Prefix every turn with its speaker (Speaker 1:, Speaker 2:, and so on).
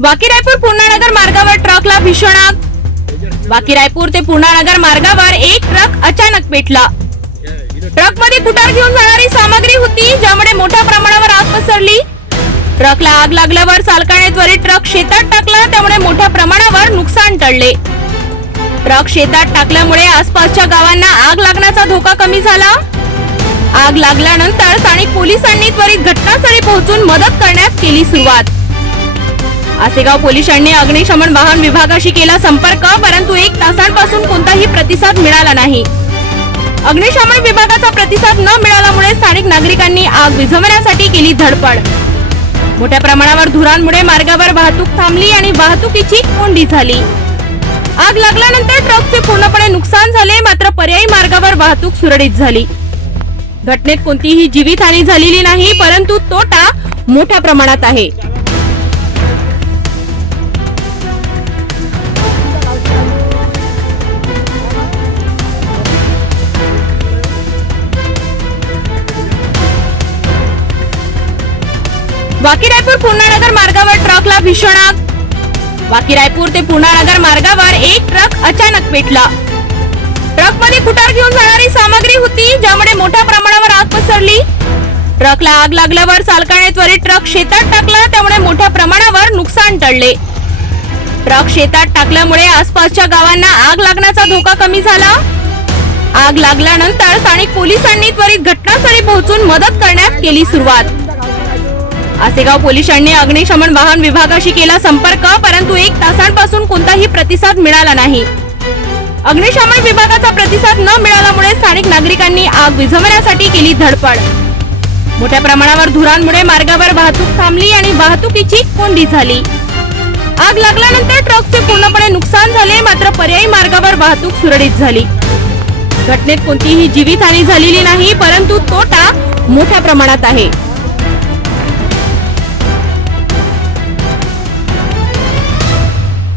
Speaker 1: वाकी रायपूर पूर्णानगर मार्गावर ट्रकला भीषण आग. वाकी रायपूर ते पूर्णानगर मार्गावर एक ट्रक अचानक पेटला. ट्रकमध्ये कुटार घेऊन जाणारी सामग्री होती ज्यामुळे मोठ्या प्रमाणावर आग पसरली. ट्रकला आग लागल्यावर चालकाने त्वरित ट्रक शेतात टाकला त्यामुळे मोठ्या प्रमाणावर नुकसान टळले. ट्रक शेतात टाकल्यामुळे आसपासच्या गावांना आग लागण्याचा धोका कमी झाला. आग लागल्यानंतर स्थानिक पोलिसांनी त्वरित घटनास्थळी पोहोचून मदत करण्यास केली सुरुवात. आसेगाव पोलिसांनी अग्निशमन वाहन विभागाशी केला संपर्क परंतु एक तासांपासून कोणताही प्रतिसाद मिळाला नाही. अग्निशमन विभागाचा प्रतिसाद न मिळाल्यामुळे स्थानिक नागरिकांनी आग विझवण्यासाठी केली धडपड. मोठ्या प्रमाणावर धुरांमुळे मार्गावर वाहतूक थांबली आणि वाहतुकीची कोंडी झाली. आग लागल्यानंतर ट्रकचे पूर्णपणे नुकसान झाले मात्र पर्यायी मार्गावर वाहतूक सुरळीत झाली. घटनेत कोणतीही जीवितहानी झालेली नाही परंतु तोटा मोठ्या प्रमाणात आहे. वाकी रायपूर पूर्णानगर मार्गावर ट्रकला भीषण आग. वाकी रायपूर ते पूर्णानगर मार्गावर एक ट्रक अचानक पेटला. ट्रकमध्ये कुटार घेऊन जाणारी सामग्री होती ज्यामुळे मोठ्या प्रमाणावर आग पसरली. ट्रकला आग लागल्यावर चालकाने त्वरित ट्रक शेतात टाकला त्यामुळे मोठ्या प्रमाणावर नुकसान टळले. ट्रक शेतात टाकल्यामुळे आसपासच्या गावांना आग लागण्याचा धोका कमी झाला. आग लागल्यानंतर स्थानिक पोलिसांनी त्वरित घटनास्थळी पोहोचून मदत करण्यास केली सुरुवात. आसेगाव पोलिसांनी अग्निशमन वाहन विभागाशी केला संपर्क परंतु एक तासांपासून कोणताही प्रतिसाद मिळाला नाही. अग्निशमन विभागाचा प्रतिसाद न मिळाल्यामुळे स्थानिक नागरिकांनी आग विझवण्यासाठी केली धडपड. मोठ्या प्रमाणावर धुरांमुळे मार्गावर वाहतूक थांबली आणि वाहतुकीची कोंडी झाली. आग लागल्यानंतर ट्रकचे पूर्णपणे नुकसान झाले मात्र पर्यायी मार्गावर वाहतूक सुरळीत झाली. घटनेत कोणतीही जीवितहानी झालेली नाही परंतु तोटा मोठ्या प्रमाणात आहे.